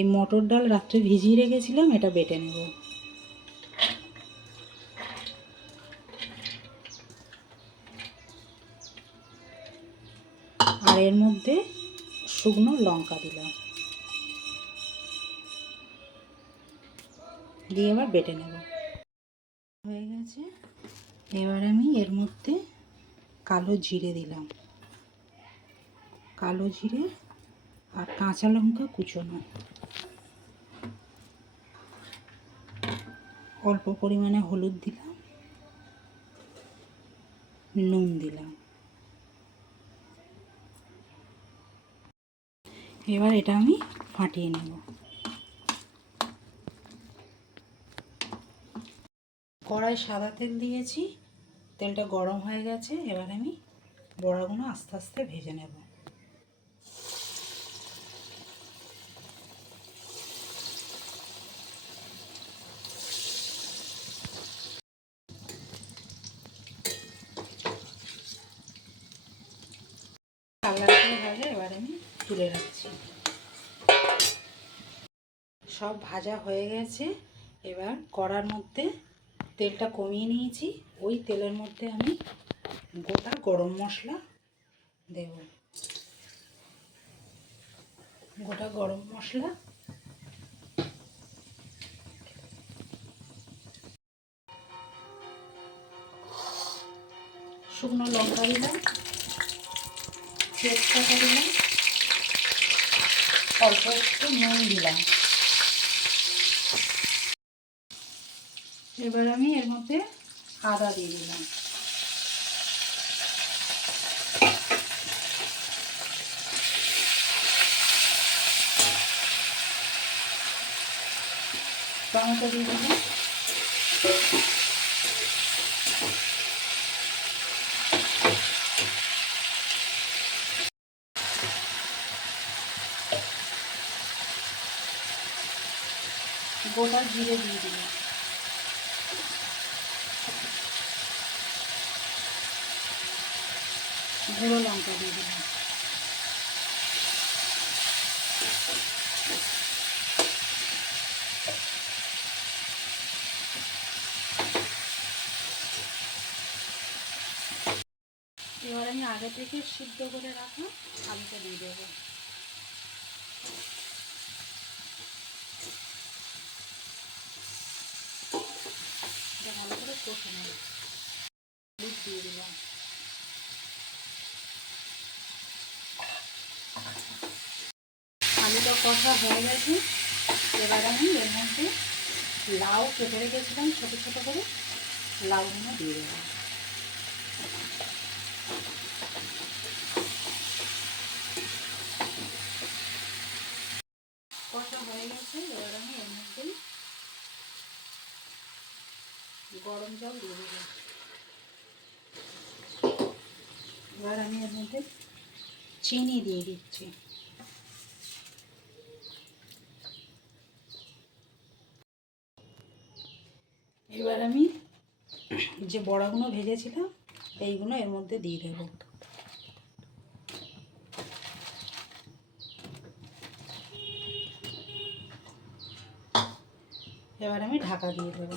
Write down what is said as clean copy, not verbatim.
এই মটর ডাল রাত্রে ভিজিয়ে রেখেছিলাম, এটা বেটে নেব। আর এর মধ্যে শুকনো লঙ্কা দিলাম, দিয়ে এবার বেটে নেব। হয়ে গেছে। এবার আমি এর মধ্যে কালো জিরে দিলাম, কালো জিরে আর কাঁচা লঙ্কা কুচোনো, অল্প পরিমাণে হলুদ দিলাম, নুন দিলাম। এবার এটা আমি ফাটিয়ে নেব। কড়াই সাদা তেল দিয়েছি, তেলটা গরম হয়ে গেছে। এবার আমি বড়াগুলো আস্তে আস্তে ভেজে নেব। কালার করে ভাজা এবার আমি তুলে রাখছি। সব ভাজা হয়ে গেছে। এবার কড়ার মধ্যে তেলটা কমিয়ে নিয়েছি, ওই তেলের মধ্যে আমি গোটা গরম মশলা দেব। গোটা গরম মশলা, শুকনো লঙ্কা দিলাম, তেজপাতা দিলাম, অল্প একটু নুন দিলাম। এবার আমি এর মধ্যে আদা দিয়ে দিলাম, টমেটো দিয়ে দিলাম, গোটা জিরে দিয়ে দিলাম, গুঁড়ো লঙ্কা দিয়ে দিলাম। এবার আমি আগে থেকে সিদ্ধ করে রাখা আলুটা দিয়ে দেবো। এটা ভালো করে কষে নেব। হলুদ দিয়ে দিলাম, আলুটা কষা হয়ে গেছে। এবার আমি এর মধ্যে লাউ কেটে রেখেছিলাম ছোটো ছোটো করে, লাউগুলো দিয়ে দেবো। কষা হয়ে গেছে। এবার আমি এর মধ্যে গরম জল দিয়ে দেবো। এবার আমি এর মধ্যে চিনি দিয়ে দিচ্ছি। এবার আমি যে বড়াগুলো ভেজেছিলাম এইগুলো এর মধ্যে দিয়ে দেবো। এবার আমি ঢাকা দিয়ে দেবো।